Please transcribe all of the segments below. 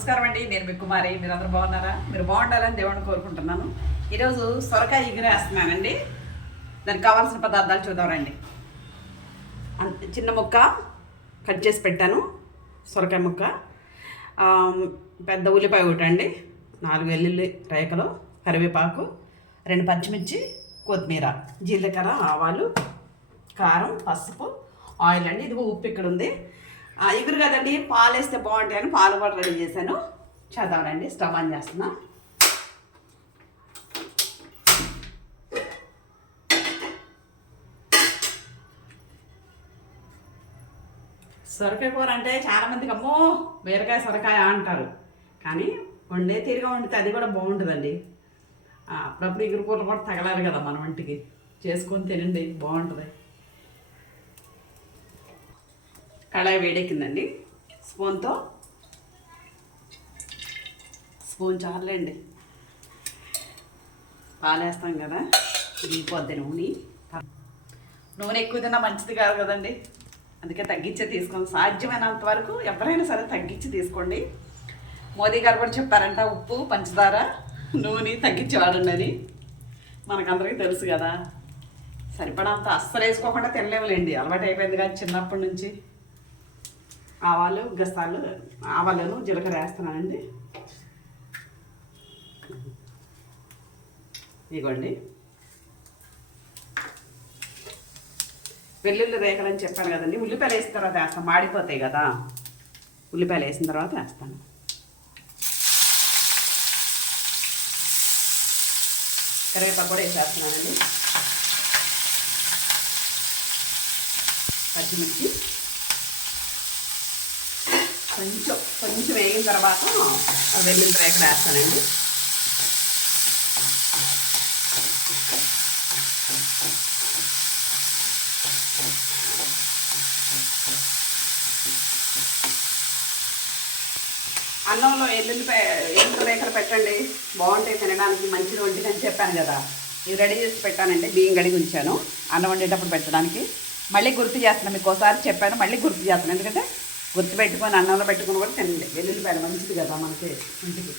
నమస్కారం అండి. నేను మీ కుమారి. మీరు అందరూ బాగున్నారా? మీరు బాగుండాలని దేవుడిని కోరుకుంటున్నాను. ఈరోజు సొరకాయ ఎగిరేస్తున్నానండి దానికి కావాల్సిన పదార్థాలు చూద్దామండి చిన్న ముక్క కట్ చేసి పెట్టాను. సొరకాయ ముక్క. పెద్ద ఉల్లిపాయ ఒకటి అండి. నాలుగు వెల్లుల్లి రేఖలు కరివేపాకు రెండు పచ్చిమిర్చి కొత్తిమీర జీలకర్ర ఆవాలు కారం పసుపు ఆయిల్ అండి. ఇది ఉప్పు ఇక్కడ ఉంది ఆ, కదండి పాలు వేస్తే బాగుంటాయని పాలు కూడా రెడీ చేశాను. చదవనండి స్టవ్ ఆన్ చేస్తున్నా. సొరకాయ కూర అంటే చాలామందికి అమ్మో బీరకాయ సొరకాయ అంటారు. కానీ వండే తీరుగా వండితే అది కూడా బాగుంటుందండి అప్పుడప్పుడు ఎగురు కూరలు కూడా తగలాలి కదా మన వంటికి. చేసుకొని తినండి బాగుంటుంది. కళాయి వేడెక్కిందండి స్పూన్తో. స్పూన్ చాలండి పాలేస్తాం కదా. దిగిపోద్ది నూనె. నూనె ఎక్కువ తిన్నా మంచిది కాదు కదండి. అందుకే తగ్గించే తీసుకోండి. సాధ్యమైనంత వరకు ఎవరైనా సరే తగ్గించి తీసుకోండి. మోదీ గారు కూడా చెప్పారంట ఉప్పు పంచదార నూనె తగ్గించి వాడండి అని మనకందరికీ తెలుసు కదా. సరిపడంత అస్సలు వేసుకోకుండా తినలేములేండి. అలవాటు అయిపోయింది కానీ చిన్నప్పటి నుంచి. ఆవాలు గస్తాలు ఆవాలను జీలకర్ర వేస్తున్నానండి. ఇదిగోండి. వెల్లుల్లి రేఖలు అని చెప్పాను కదండి. ఉల్లిపాయలు వేసిన తర్వాత వేస్తాను మాడిపోతాయి కదా. ఉల్లిపాయలు వేసిన తర్వాత వేస్తాను. కరివేపాకు కూడా వేసేస్తున్నానండి. పచ్చిమిర్చి. కొంచెం కొంచెం వేగిన తర్వాత వెల్లుల్లి రేఖలు వేస్తానండి. అన్నంలో ఎల్లుల్లి ఎల్లుల్లి రేఖలు పెట్టండి. బాగుంటాయి తినడానికి మంచిది వంటిది అని చెప్పాను కదా. ఇవి రెడీ చేసి పెట్టానండి బియ్యం కడిగి ఉంచాను. అన్నం వండేటప్పుడు పెట్టడానికి. మళ్ళీ గుర్తు చేస్తున్నాను మీకు ఒకసారి చెప్పాను మళ్ళీ గుర్తు చేస్తున్నాను ఎందుకంటే గుర్తు పెట్టుకొని అన్నంలో పెట్టుకుని కూడా తినండి. వెల్లుల్లిపాయలు మంచిది కదా మనకి ఇంటికి.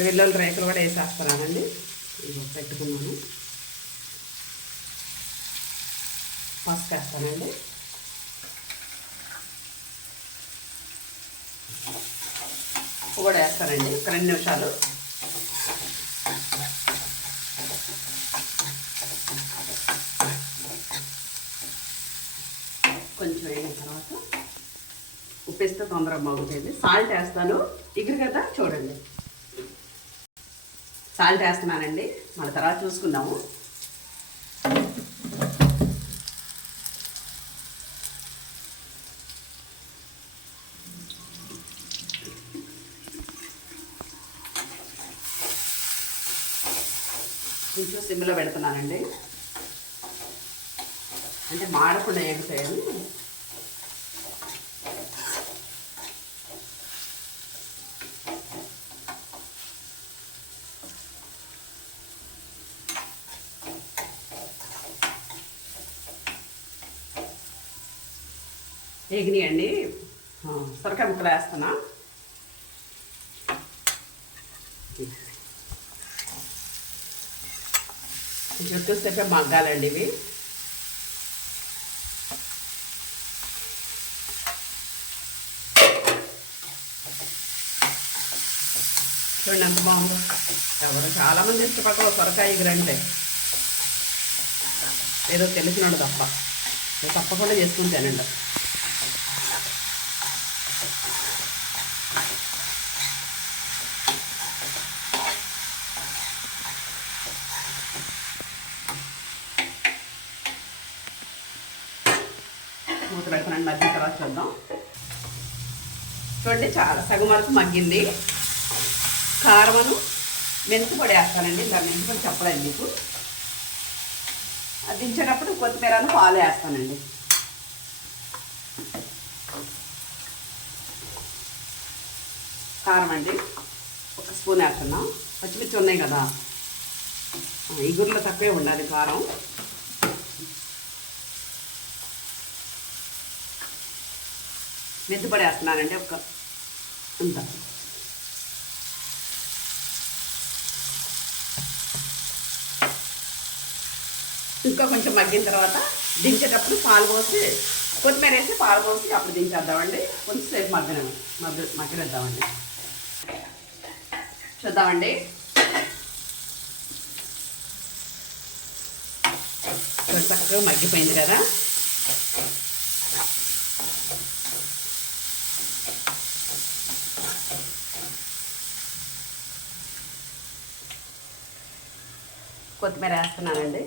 వెల్లుల్లి రేకులు కూడా వేసేస్తారానండి ఇదిగో పెట్టుకున్నాను. పసుపు వేస్తానండి ఉప్పు కూడా వేస్తానండి. ఒక రెండు నిమిషాలు కొంచెం వేగిన తర్వాత ఉప్పు వేస్తే తొందరగా మగ్గుతుంది సాల్ట్ వేస్తాను. ఇగురు కదా చూడండి. సాల్ట్ వేస్తున్నానండి. మన తర్వాత చూసుకుందాము. కొంచెం సిమ్లో పెడుతున్నానండి. అంటే మాడకుండా ఎగుతాయని ఎగినాయండి సొరకాయ ముక్కలు వేస్తున్నా. కొంచెం మగ్గాలండి ఇవి. చూడండి ఎంత బాగుందో. ఎవరు చాలామంది ఇష్టపడతారు సొరకాయ ఎగురంటే. ఏదో తెలిసినాడు తప్ప. తప్పకుండా చేసుకుని తినండి. మూత పెడుతున్నాను మగ్గిన తర్వాత చూద్దాం. చూడండి చాలా సగం వరకు మగ్గింది. కారమను మెంతి పొడి వేస్తానండి ఇంకా మెంతి పొడి చెప్పలేదు మీకు. అది దించేటప్పుడు కొత్తిమీరను పాలు వేస్తానండి. కారం అండి ఒక స్పూన్ వేస్తున్నాం. పచ్చిమిర్చి ఉన్నాయి కదా. ఇగురులో తక్కువే ఉండాలి కారం. మెంతిపొడి పడేస్తున్నానండి ఒక అంత. ఇంకా కొంచెం మగ్గిన తర్వాత దించేటప్పుడు పాలు పోసి కొత్తిమీర వేసి పాలు పోసి అప్పుడు దించేద్దామండి. కొంచెంసేపు మగ్గన మగ్గ మగ్గనిద్దామండి. చూద్దామండి. చక్కగా మగ్గిపోయింది కదా. కొత్తిమీర వేస్తున్నానండి.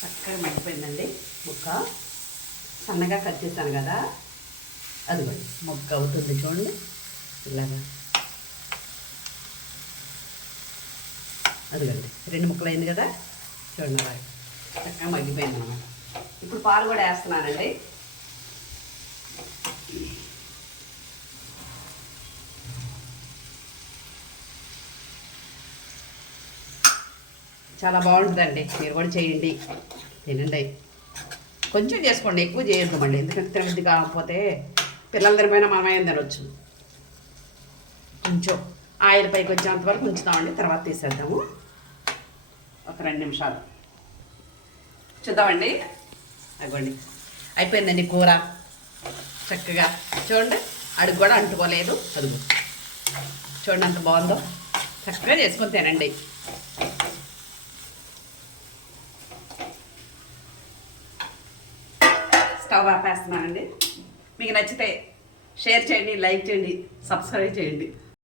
చక్కగా మగ్గిపోయిందండి ముక్క. సన్నగా కట్ చేశాను కదా. అదిగోండి మొక్క అవుతుంది చూడండి. ఇలాగా. అదిగండి రెండు ముక్కలు అయింది కదా? చూడండి అలాగే చక్కగా మగ్గిపోయింది అనమాట ఇప్పుడు పాలు కూడా వేస్తున్నానండి. చాలా బాగుంటుందండి. మీరు కూడా చేయండి. తినండి. కొంచెం చేసుకోండి ఎక్కువ చేయొద్దామండి ఎందుకంటే తినబుద్ధి కాకపోతే పిల్లలు తినమైనా మనమేం తినొచ్చు. కొంచెం ఆయిల్ పైకి వచ్చేంత వరకు ఉంచుతామండి తర్వాత తీసేద్దాము. రెండు నిమిషాలు. చూద్దామండి. అగోండి అయిపోయిందండి కూర. చక్కగా. చూడండి అడుగు కూడా అంటుకోలేదు. అదుగు చూడండి అంత బాగుందో. చక్కగా చేసుకొని తినండి. స్టవ్ ఆపేస్తున్నానండి. మీకు నచ్చితే షేర్ చేయండి లైక్ చేయండి సబ్స్క్రైబ్ చేయండి.